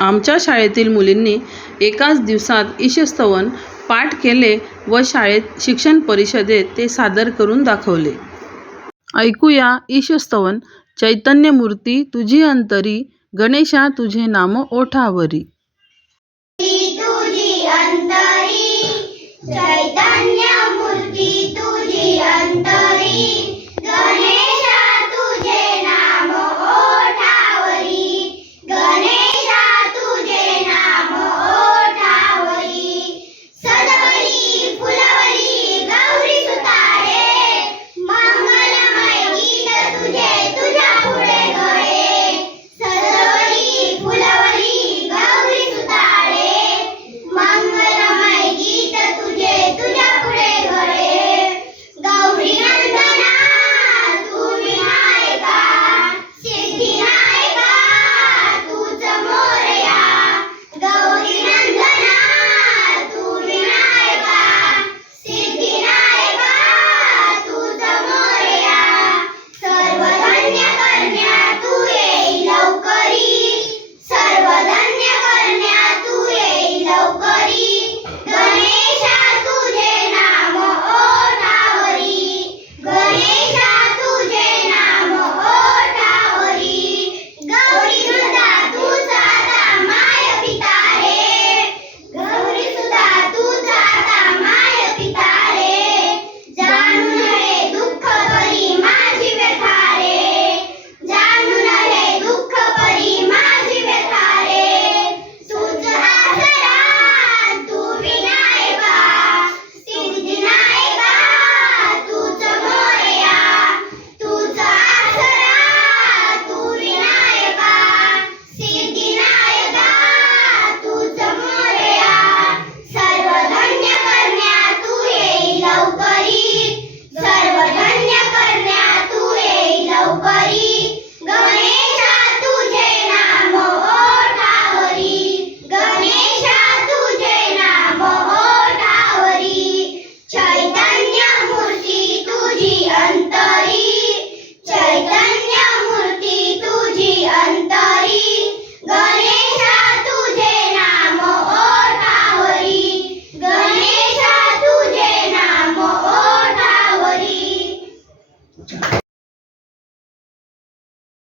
आमच्या शाळेतील मुलींनी एकाच दिवसात ईशस्तवन पाठ केले व शाळेत शिक्षण परिषदेत ते सादर करून दाखवले. ऐकूया ईशस्तवन. चैतन्यमूर्ती तुझी अंतरी, गणेशा तुझे नाम ओठावरी. तुझी अंतरी चैतन्य